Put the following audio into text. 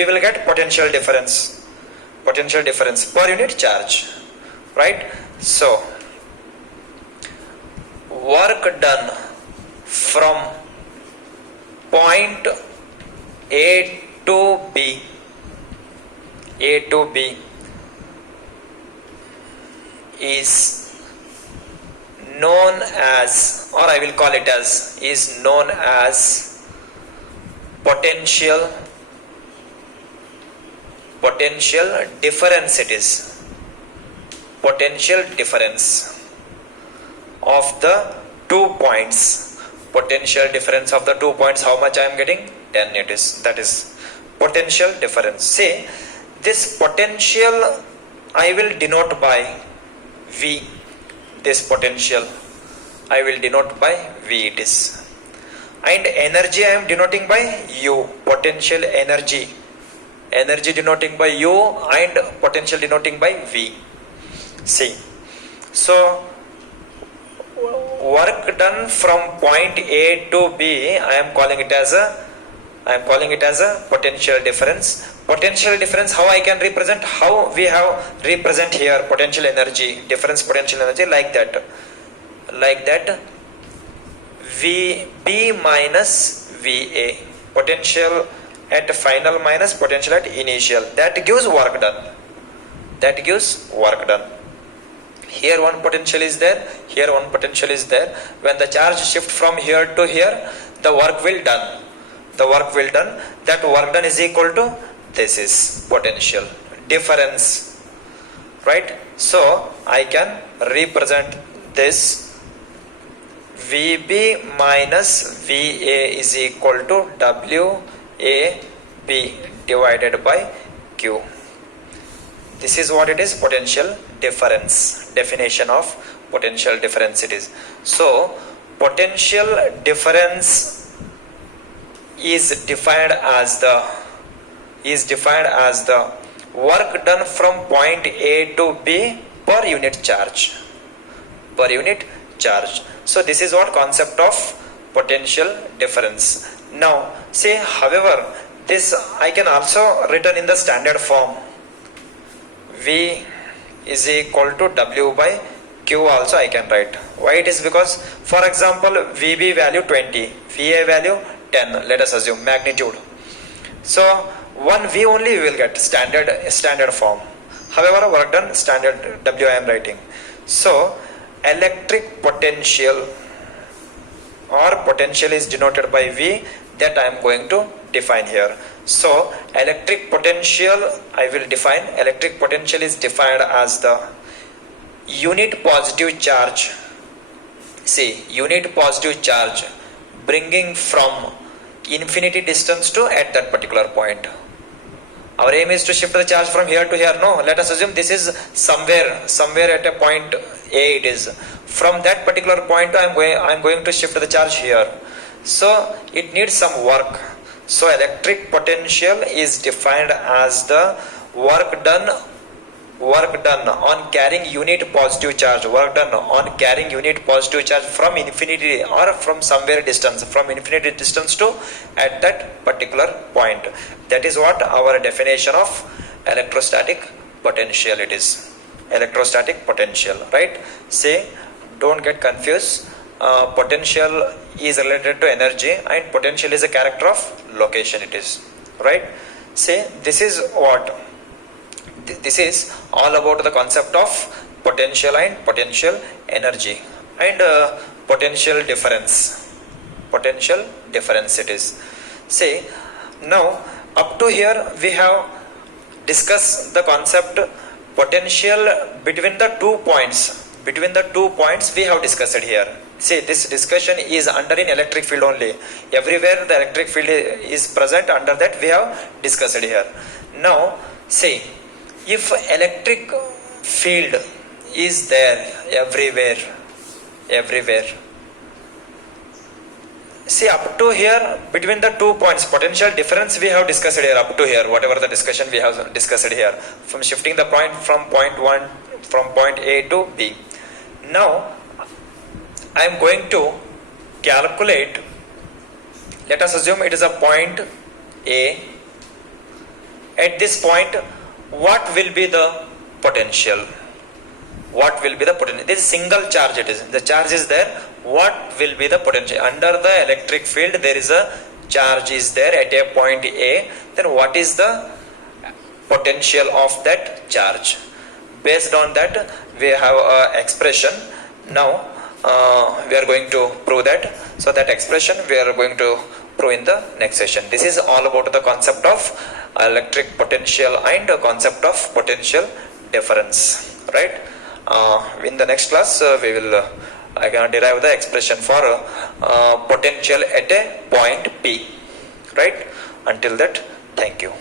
we will get potential difference per unit charge, right? So work done from point A to B is known as, or I will call it as, is known as potential difference. It is potential difference of the 2 points. Potential difference of the 2 points, how much I am getting? 10 it is. That is potential difference. Say this potential I will denote by V. This potential I will denote by V it is. And energy I am denoting by U. Potential energy denoting by U and potential denoting by V. See, so work done from point A to B, I am calling it as a potential difference. Potential difference, how I can represent? How we have represent here potential energy, difference potential energy, like that. VB minus VA, potential at final minus potential at initial, that gives work done. Here one potential is there, here one potential is there. When the charge shift from here to here, the work will done. That work done is equal to, this is potential difference, right? So I can represent this VB minus VA is equal to WAB divided by Q. This is what it is, potential difference. Definition of potential difference it is. So potential difference is defined as the work done from point A to B per unit charge. So this is what concept of potential difference. Now say, however, this I can also written in the standard form. V is equal to W by Q also I can write. Why it is? Because for example VB value 20, VA value 10, let us assume magnitude. So one V only we will get standard form. However work done standard W I am writing. So electric potential or potential is denoted by V, that I am going to define here. So electric potential I will define. Electric potential is defined as the unit positive charge. See, unit positive charge bringing from infinity distance to at that particular point. Our aim is to shift the charge from here to here. No, let us assume this is somewhere at a point A it is. From that particular point I am going to shift the charge here. So it needs some work. So electric potential is defined as the work done on carrying unit positive charge. Work done on carrying unit positive charge from infinity or from somewhere distance, from infinity distance to at that particular point. That is what our definition of electrostatic potential it is. Electrostatic potential, right? Say, don't get confused. Potential is related to energy and potential is a character of location it is, right? Say, this is all about the concept of potential and potential energy and potential difference it is. Say, now up to here we have discussed the concept potential between the 2 points. Between the 2 points we have discussed it here. See, this discussion is under in electric field only. Everywhere the electric field is present, under that we have discussed it here. Now see, if electric field is there everywhere, see, up to here between the 2 points potential difference we have discussed here. Up to here, whatever the discussion we have discussed here, from shifting the point from point A to B. Now I am going to calculate, let us assume it is a point A at this point, what will be the potential? What will be the potential? This single charge, it is, the charge is there. What will be the potential? Under the electric field, there is a charge is there at a point A. Then what is the potential of that charge? Based on that, we have a expression. Now we are going to prove that. So that expression we are going to prove in the next session. This is all about the concept of electric potential and concept of potential difference, right? In the next class, we will derive the expression for potential at a point P, right? Until that, thank you.